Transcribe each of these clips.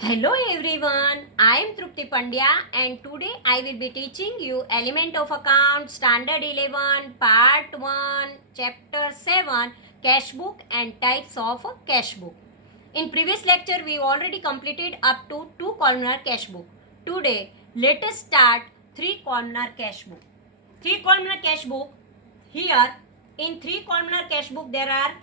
Hello everyone, I am Trupti Pandya and today I will be teaching you Element of Account Standard 11 Part 1 Chapter 7 Cash Book and Types of Cash Book. In previous lecture we already completed up to 2 columnar cash book. Today let us start 3 columnar cash book. 3 columnar cash book. Here in 3 columnar cash book there are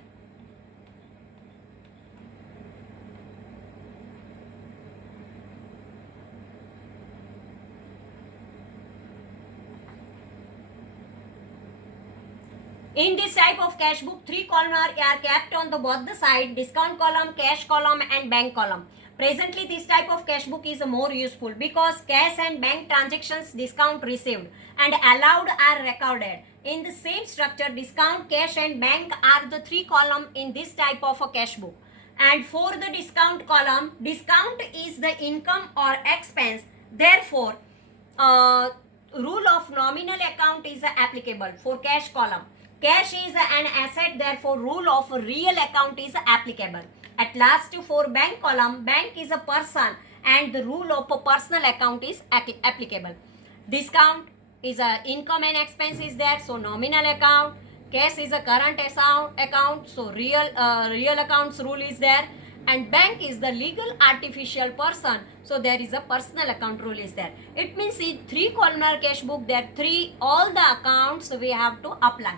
in this type of cash book, 3 columns are kept on the both the side, discount column, cash column and bank column. Presently, this type of cash book is more useful because cash and bank transactions discount received and allowed are recorded. In the same structure, discount, cash and bank are the 3 columns in this type of a cash book. And for the discount column, discount is the income or expense. Therefore, rule of nominal account is applicable for cash column. Cash is an asset, therefore rule of real account is applicable. At last, for bank column, bank is a person and the rule of a personal account is applicable. Discount is a income and expense is there, so nominal account. Cash is a current account, so real accounts rule is there. And bank is the legal artificial person, so there is a personal account rule is there. It means in 3 columnar cash book there all the accounts we have to apply.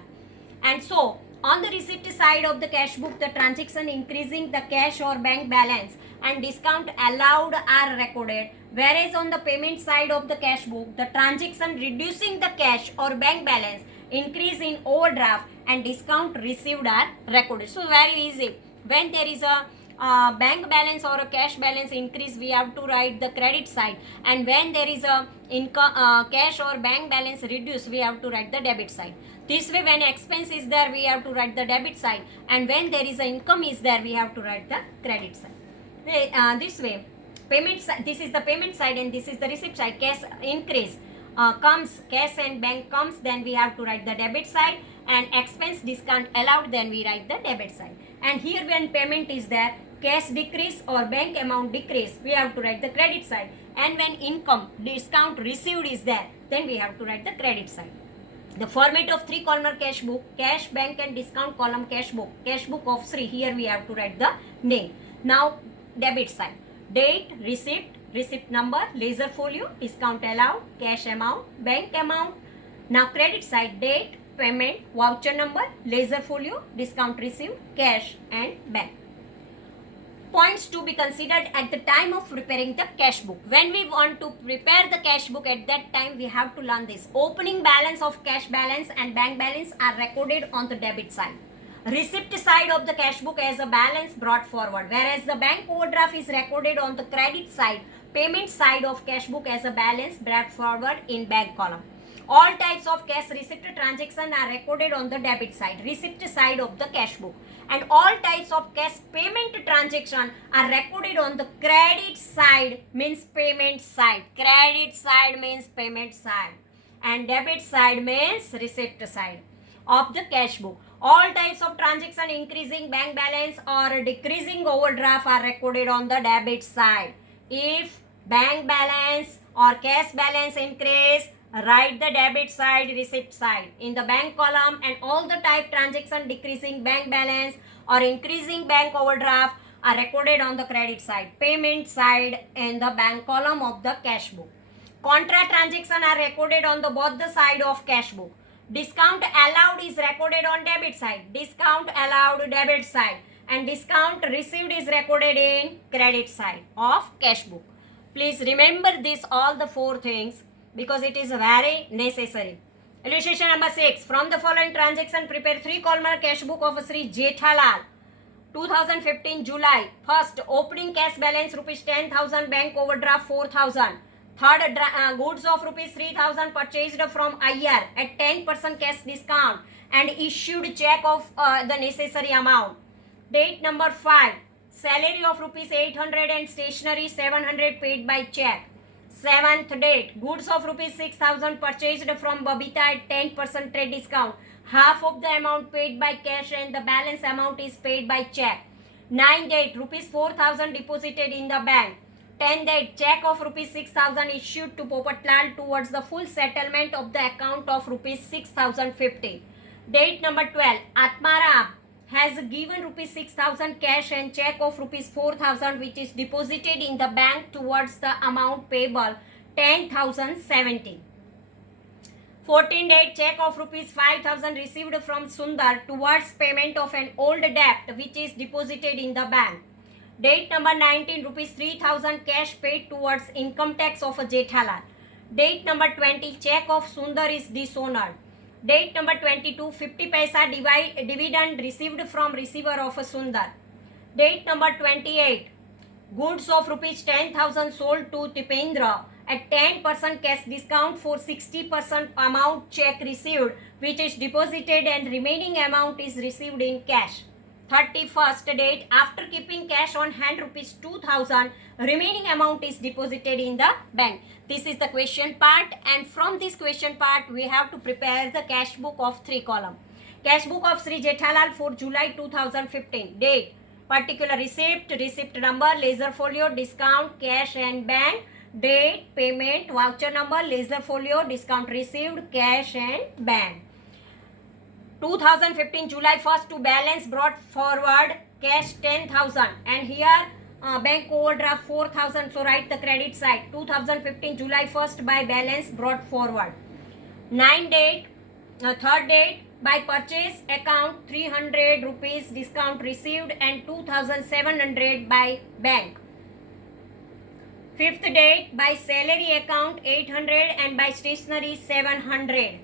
And so on the receipt side of the cash book, the transaction increasing the cash or bank balance and discount allowed are recorded, whereas on the payment side of the cash book, the transaction reducing the cash or bank balance, increase in overdraft and discount received are recorded. So very easy. When there is a bank balance or a cash balance increase, we have to write the credit side, and when there is a cash or bank balance reduce, we have to write the debit side. This way, when expense is there, we have to write the debit side, and when there is a income is there, we have to write the credit side. This way, payment side, this is the payment side and this is the receipt side. Cash increase comes, cash and bank comes, then we have to write the debit side, and expense discount allowed, then we write the debit side. And here when payment is there, cash decrease or bank amount decrease, we have to write the credit side. And when income discount received is there, then we have to write the credit side. The format of 3 columnar cash book, cash, bank and discount column cash book of Sri. Here we have to write the name. Now debit side, date, receipt number, ledger folio, discount allowed, cash amount, bank amount. Now credit side, date, payment, voucher number, ledger folio, discount received, cash and bank. Points to be considered at the time of preparing the cash book. When we want to prepare the cash book, at that time we have to learn this. Opening balance of cash balance and bank balance are recorded on the debit side. Receipt side of the cash book as a balance brought forward, whereas the bank overdraft is recorded on the credit side. Payment side of cash book as a balance brought forward in bank column. All types of cash receipt transaction are recorded on the debit side, receipt side of the cash book. And all types of cash payment transaction are recorded on the credit side, means payment side. Credit side means payment side. And debit side means receipt side of the cash book. All types of transaction increasing bank balance or decreasing overdraft are recorded on the debit side. If bank balance or cash balance increase, write the debit side, receipt side in the bank column, and all the type transaction decreasing bank balance or increasing bank overdraft are recorded on the credit side, payment side in the bank column of the cash book. Contra transaction are recorded on the both the side of cash book. Discount allowed is recorded on debit side, discount allowed debit side, and discount received is recorded in credit side of cash book. Please remember this all the 4 things because it is very necessary. Illustration number 6. From the following transaction, prepare 3 columnar cash book of Sri Jethalal. 2015 July. First, opening cash balance rupees 10,000, bank overdraft 4,000. Third, goods of rupees 3,000 purchased from IR at 10% cash discount and issued check of the necessary amount. Date number 5. Salary of rupees 800 and stationery 700 paid by check. 7th date, goods of rupees 6,000 purchased from Babita at 10% trade discount. Half of the amount paid by cash and the balance amount is paid by check. 9th date, rupees 4,000 deposited in the bank. 10 date, check of rupees 6,000 issued to Popatlal towards the full settlement of the account of rupees 6,050. Date number 12, Atmaram has given rupees 6,000 cash and check of rupees 4,000 which is deposited in the bank towards the amount payable 10,070. 14 date, check of rupees 5,000 received from Sundar towards payment of an old debt which is deposited in the bank. Date number 19, rupees 3,000 cash paid towards income tax of a Jethalal. Date number 20, check of Sundar is dishonored. Date number 22, 50 paisa dividend received from receiver of a Sundar. Date number 28, goods of rupees 10,000 sold to Tipendra at 10% cash discount for 60% amount check received which is deposited and remaining amount is received in cash. 31st date, after keeping cash on hand rupees 2,000, remaining amount is deposited in the bank. This is the question part, and from this question part we have to prepare the cash book of 3 column. Cash book of Sri Jethalal for July 2015. Date, particular receipt number, ledger folio, discount, cash and bank. Date, payment, voucher number, ledger folio, discount received, cash and bank. 2015 July 1st to balance brought forward cash 10,000 and here bank overdraft 4,000, so write the credit side. 2015 July 1st by balance brought forward. 9 date, third date, by purchase account 300 rupees discount received and 2,700 by bank. 5th date, by salary account 800 and by stationery 700.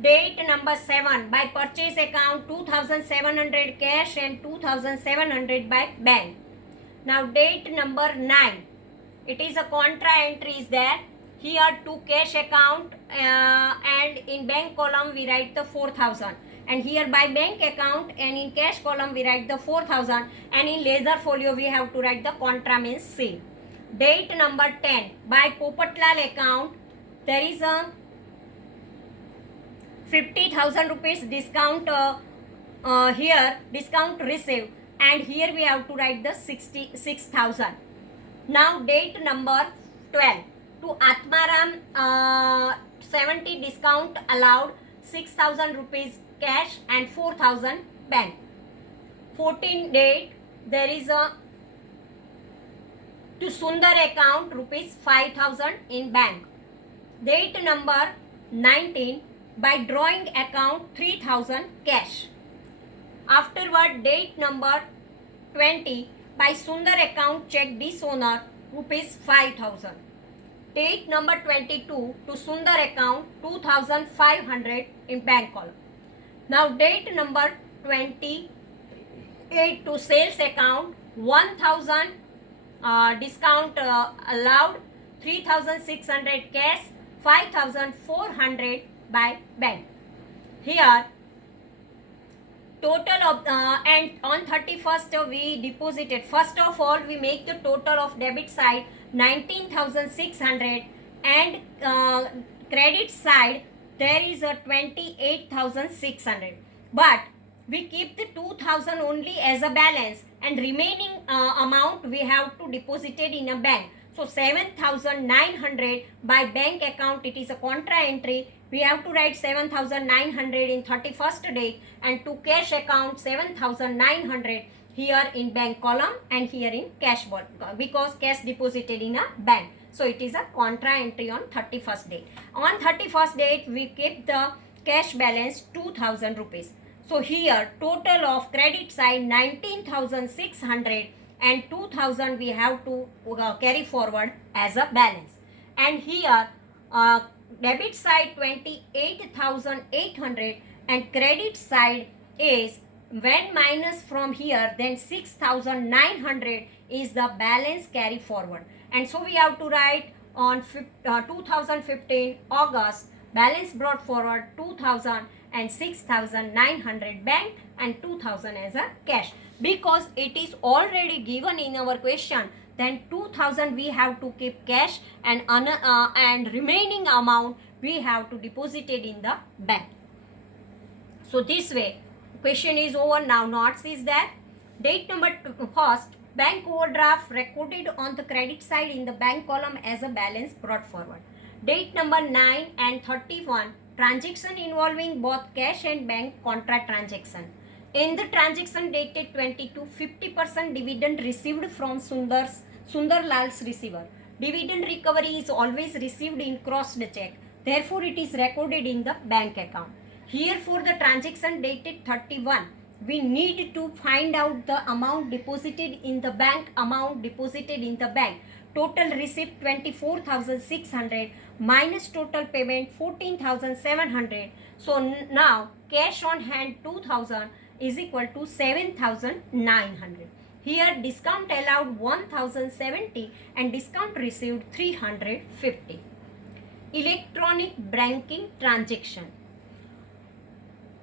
Date number 7, by purchase account 2,700 cash and 2,700 by bank. Now date number 9, it is a contra entry is there. Here to cash account and in bank column we write the 4,000, and here by bank account and in cash column we write the 4,000, and in ledger folio we have to write the contra means C. Date number 10, by Popatlal account there is a 50,000 rupees discount here, discount received, and here we have to write the 66,000. Now date number 12, to Atmaram 70 discount allowed, 6,000 rupees cash and 4,000 bank. 14 date, there is a to Sundar account rupees 5,000 in bank. Date number 19, by drawing account 3,000 cash. Afterward date number 20, by Sundar account check dishonor rupees 5,000. Date number 22, to Sundar account 2,500 in bank column. Now date number 28, to sales account 1,000 discount allowed, 3,600 cash, 5,400 by bank. Here total of and on 31st we deposited, first of all we make the total of debit side 19,600 and credit side there is a 28,600, but we keep the 2,000 only as a balance and remaining amount we have to deposit it in a bank. So 7,900 by bank account, it is a contra entry. We have to write 7,900 in 31st date, and to cash account 7,900 here in bank column and here in cash ball, because cash deposited in a bank. So it is a contra entry on 31st date. On 31st date we keep the cash balance 2,000 rupees. So here total of credit side 19,600 and 2,000 we have to carry forward as a balance. And here debit side 28,800 and credit side is, when minus from here, then 6,900 is the balance carry forward. And so we have to write on 2015 August, balance brought forward 2,000 and 6,900 bank and 2,000 as a cash. Because it is already given in our question, then 2,000 we have to keep cash and remaining amount we have to deposit it in the bank. So this way question is over. Now notes is that date number first, Bank overdraft recorded on the credit side in the bank column as a balance brought forward. Date number 9 and 31, transaction involving both cash and bank contra transaction. In the transaction dated 22, 50% dividend received from Sundarlal's receiver. Dividend recovery is always received in crossed check. Therefore, it is recorded in the bank account. Here for the transaction dated 31, we need to find out the amount deposited in the bank, Total receipt 24,600 minus total payment 14,700. So now cash on hand 2,000 is equal to 7,900. Here discount allowed 1,070 and discount received 350. Electronic banking transaction.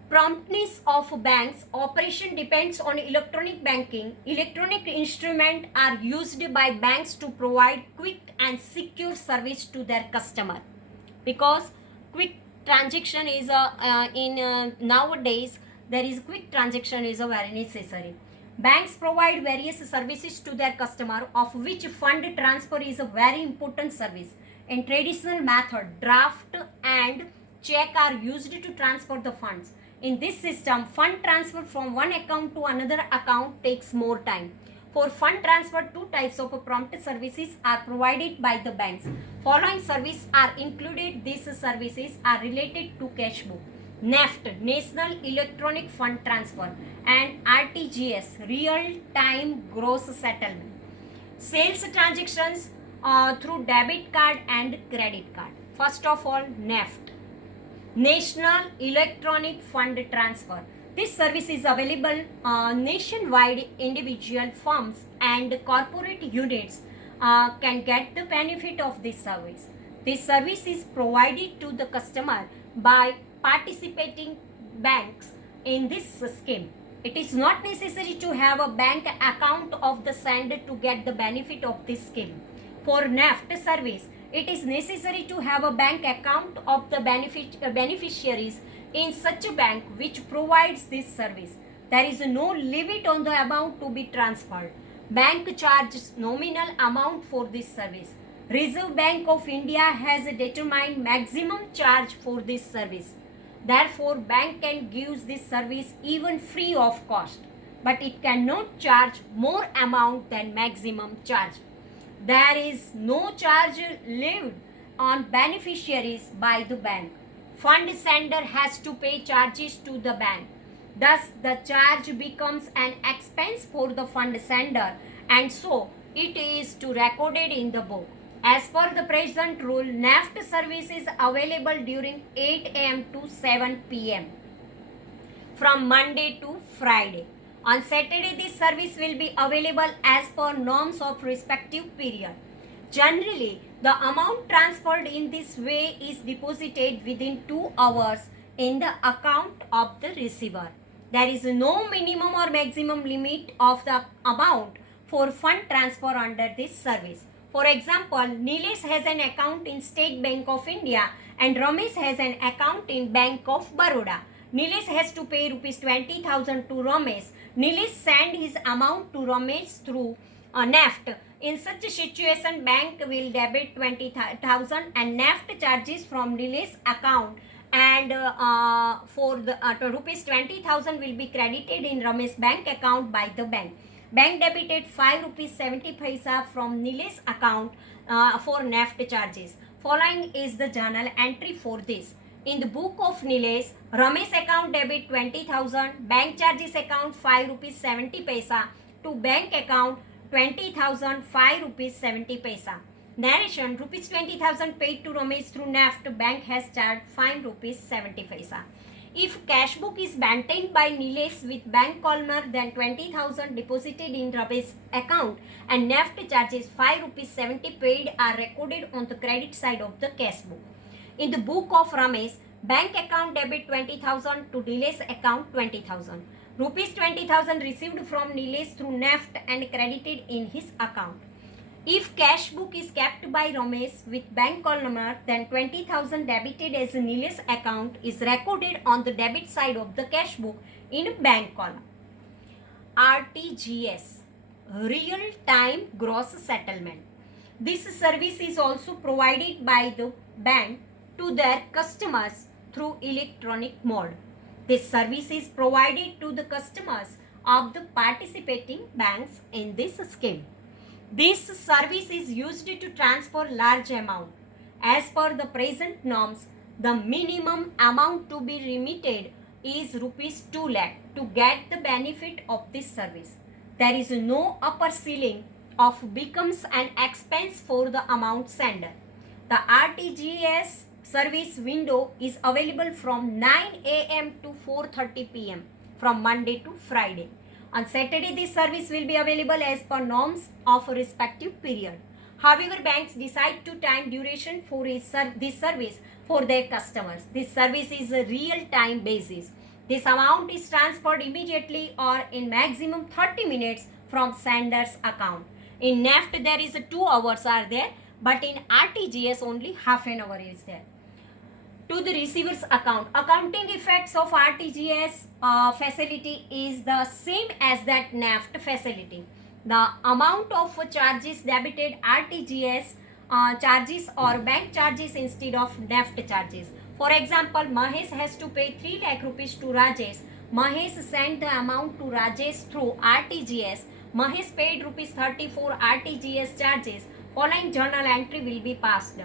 Promptness of banks operation depends on electronic banking. Electronic instruments are used by banks to provide quick and secure service to their customer. Because quick transaction is nowadays there is quick transaction is very necessary. Banks provide various services to their customer, of which fund transfer is a very important service. In traditional method, draft and check are used to transfer the funds. In this system, fund transfer from one account to another account takes more time. For fund transfer, two types of prompt services are provided by the banks. Following services are included. These services are related to cash book. NEFT, National Electronic Fund Transfer, and RTGS, Real Time Gross Settlement. Sales transactions through debit card and credit card. First of all, NEFT, National Electronic Fund Transfer. This service is available nationwide. Individual firms and corporate units can get the benefit of this service. This service is provided to the customer by participating banks in this scheme. It is not necessary to have a bank account of the sender to get the benefit of this scheme. For NEFT service, it is necessary to have a bank account of the beneficiaries in such a bank which provides this service. There is no limit on the amount to be transferred. Bank charges nominal amount for this service. Reserve Bank of India has determined maximum charge for this service. Therefore, bank can give this service even free of cost, but it cannot charge more amount than maximum charge. There is no charge levied on beneficiaries by the bank. Fund sender has to pay charges to the bank. Thus, the charge becomes an expense for the fund sender, and so it is to recorded in the book. As per the present rule, NEFT service is available during 8 am to 7 pm from Monday to Friday. On Saturday, this service will be available as per norms of respective period. Generally, the amount transferred in this way is deposited within 2 hours in the account of the receiver. There is no minimum or maximum limit of the amount for fund transfer under this service. For example, Nilesh has an account in State Bank of India and Ramesh has an account in Bank of Baroda. Nilesh has to pay rupees 20,000 to Ramesh. Nilesh send his amount to Ramesh through NEFT. In such a situation, bank will debit 20,000 and NEFT charges from Nilesh's account, and for the rupees 20,000 will be credited in Ramesh's bank account by the bank. Bank debited 5 rupees 70 paisa from Nilesh's account for NEFT charges. Following is the journal entry for this. In the book of Nilesh, Ramesh account debit 20,000, bank charges account 5 rupees 70 paisa to bank account 20,000 5 rupees 70 paisa. Narration: rupees 20,000 paid to Ramesh through NEFT, bank has charged 5 rupees 70 paisa. If cash book is maintained by Nilesh with bank columnar, then 20,000 deposited in Ramesh's account and NEFT charges 5 rupees 70 paid are recorded on the credit side of the cash book. In the book of Ramesh, bank account debit 20,000 to Nilesh's account 20,000. Rupees 20,000 received from Nilesh through NEFT and credited in his account. If cash book is kept by Ramesh with bank columnar, then 20,000 debited as Nilesh's account is recorded on the debit side of the cash book in bank column. RTGS, real-time gross settlement. This service is also provided by the bank to their customers through electronic mode. This service is provided to the customers of the participating banks in this scheme. This service is used to transfer large amount. As per the present norms, the minimum amount to be remitted is rupees 2 lakh to get the benefit of this service. There is no upper ceiling of becomes an expense for the amount sender. The RTGS service window is available from 9 a.m. to 4:30 p.m. from Monday to Friday. On Saturday, this service will be available as per norms of a respective period. However, banks decide to time duration for this service for their customers. This service is a real-time basis. This amount is transferred immediately or in maximum 30 minutes from sender's account. In NEFT, there is 2 hours are there, but in RTGS only half an hour is there. To the receiver's account, accounting effects of RTGS facility is the same as that NEFT facility. The amount of charges debited RTGS charges or bank charges instead of NEFT charges. For example, Mahesh has to pay 3 lakh rupees to Rajesh. Mahesh sent the amount to Rajesh through RTGS. Mahesh paid rupees 34 RTGS charges. Following journal entry will be passed.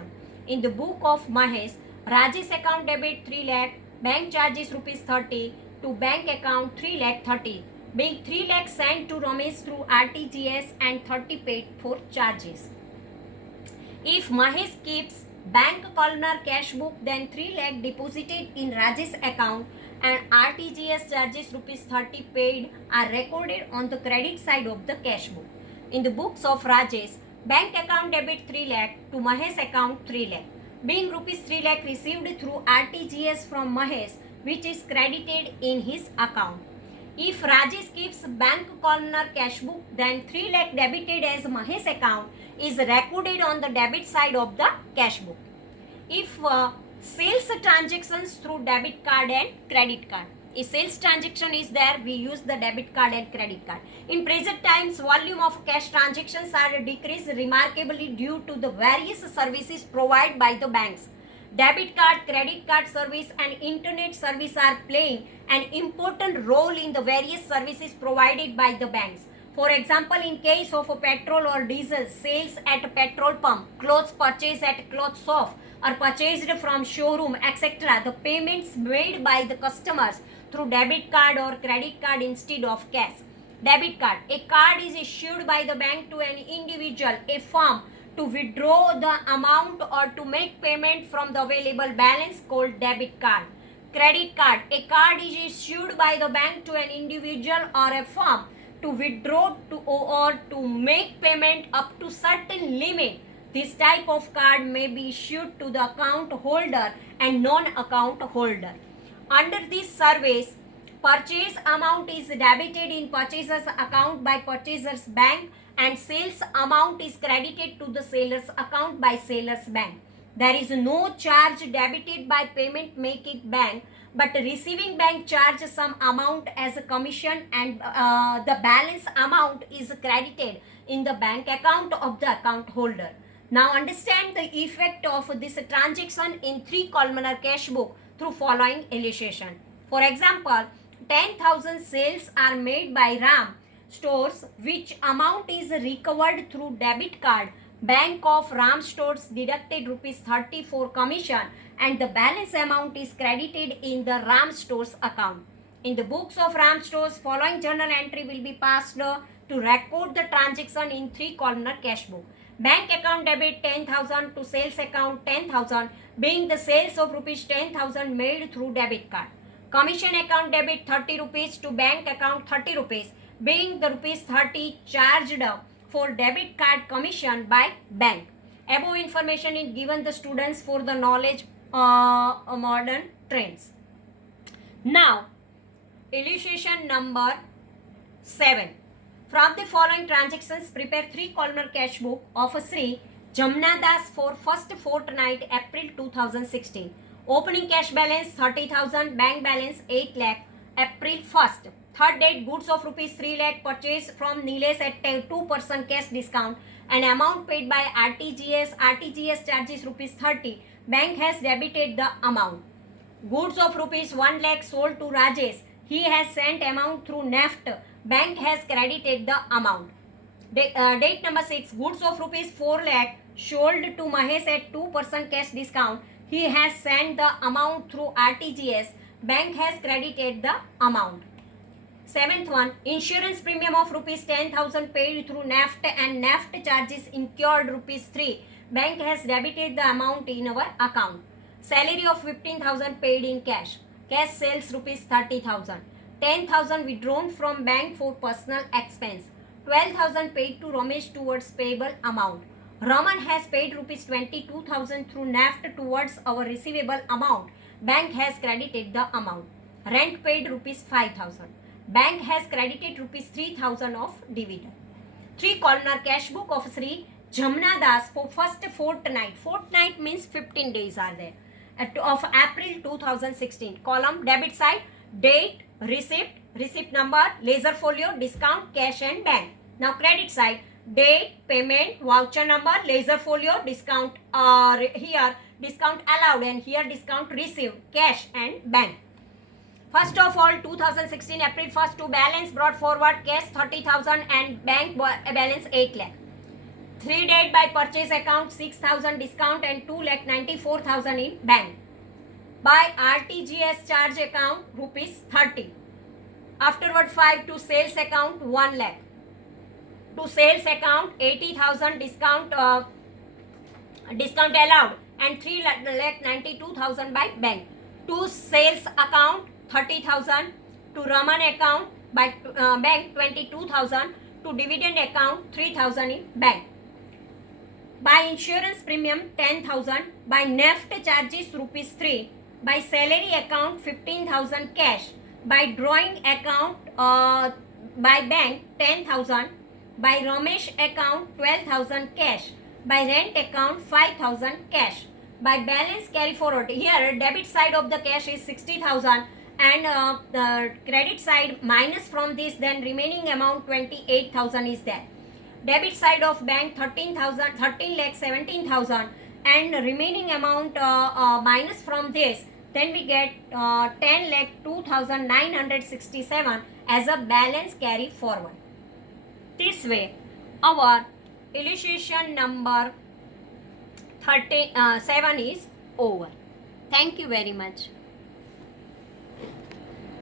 In the book of Mahesh, Rajesh account debit 3 lakh, bank charges rupees 30 to bank account 3 lakh 30. Being 3 lakh sent to Ramesh through RTGS and 30 paid for charges. If Mahesh keeps bank columnar cash book, then 3 lakh deposited in Rajesh account and RTGS charges rupees 30 paid are recorded on the credit side of the cash book. In the books of Rajesh, bank account debit 3 lakh to Mahesh account 3 lakh. Being rupees 3 lakh received through RTGS from Mahesh, which is credited in his account. If Rajesh keeps bank columnar cash book, then 3 lakh debited as Mahesh account is recorded on the debit side of the cash book. If sales transactions through debit card and credit card. If sales transaction is there, we use the debit card and credit card. In present times, volume of cash transactions are decreased remarkably due to the various services provided by the banks. Debit card, credit card service and internet service are playing an important role in the various services provided by the banks. For example, in case of a petrol or diesel, sales at a petrol pump, clothes purchased at clothes shop or purchased from showroom, etc. The payments made by the customers through debit card or credit card instead of cash. Debit card. A card is issued by the bank to an individual, a firm, to withdraw the amount or to make payment from the available balance called debit card. Credit card. A card is issued by the bank to an individual or a firm to withdraw or to make payment up to certain limit. This type of card may be issued to the account holder and non-account holder. Under this service, purchase amount is debited in purchaser's account by purchaser's bank and sales amount is credited to the seller's account by seller's bank. There is no charge debited by payment making bank, but receiving bank charges some amount as a commission and the balance amount is credited in the bank account of the account holder. Now understand the effect of this transaction in 3 columnar cash book through following illustration. For example, 10,000 sales are made by Ram stores, which amount is recovered through debit card. Bank of Ram stores deducted rupees 30 for commission and the balance amount is credited in the Ram stores account. In the books of Ram stores, following journal entry will be passed to record the transaction in 3 columnar cash book. Bank account debit 10,000 to sales account 10,000, being the sales of rupees 10,000 made through debit card. Commission account debit 30 rupees to bank account 30 rupees, being the rupees 30 charged for debit card commission by bank. Above information is given the students for the knowledge modern trends. Now, illustration number 7. From the following transactions, prepare 3 columnar cash book of Sri Jamna Das for first fortnight April 2016. Opening cash balance 30,000, bank balance 8 lakh, April 1st. Third date, goods of rupees 3 lakh purchased from Nilesh at 2% cash discount and amount paid by RTGS charges rupees 30. Bank has debited the amount. Goods of rupees 1 lakh sold to Rajesh. He has sent amount through NEFT. Bank has credited the amount. Date number 6, goods of rupees 4 lakh sold to Mahesh at 2% cash discount. He has sent the amount through RTGS. Bank has credited the amount. Seventh one, insurance premium of rupees 10,000 paid through NEFT and NEFT charges incurred rupees 3. Bank has debited the amount in our account. Salary of 15,000 paid in cash. Cash sales rupees 30,000. 10,000 withdrawn from bank for personal expense. 12,000 paid to Ramesh towards payable amount. Raman has paid rupees 22,000 through NEFT towards our receivable amount. Bank has credited the amount. Rent paid rupees 5,000. Bank has credited rupees 3,000 of dividend. 3 columnar cash book of Sri Jamna Das for first fortnight. Fortnight means 15 days are there. Of April 2016. Column debit side, date, receipt number, laser folio, discount, cash and bank. Now credit side, date, payment, voucher number, laser folio, discount, here discount allowed and here discount received, cash and bank. First of all, 2016 April 1st to balance brought forward cash 30,000 and bank balance 8 lakh. 3 date by purchase account 6,000 discount and 2,94,000 in bank. By RTGS charge account rupees 30. Afterward 5 to sales account 1 lakh. To sales account 80,000 discount discount allowed and 3,92,000 by bank. To sales account 30,000. To Raman account by bank 22,000. To dividend account 3,000 in bank. By insurance premium 10,000. By NEFT charges rupees 3. By salary account 15,000 cash. By drawing account by bank 10,000. By Ramesh account 12,000 cash. By rent account 5,000 cash. By balance carry forward, here debit side of the cash is 60,000 and the credit side minus from this, then remaining amount 28,000 is there. Debit side of bank 13 lakh 17,000 and remaining amount minus from this, then we get 10 lakh 2,967 as a balance carry forward. This way our illustration number 7 is over. Thank you very much.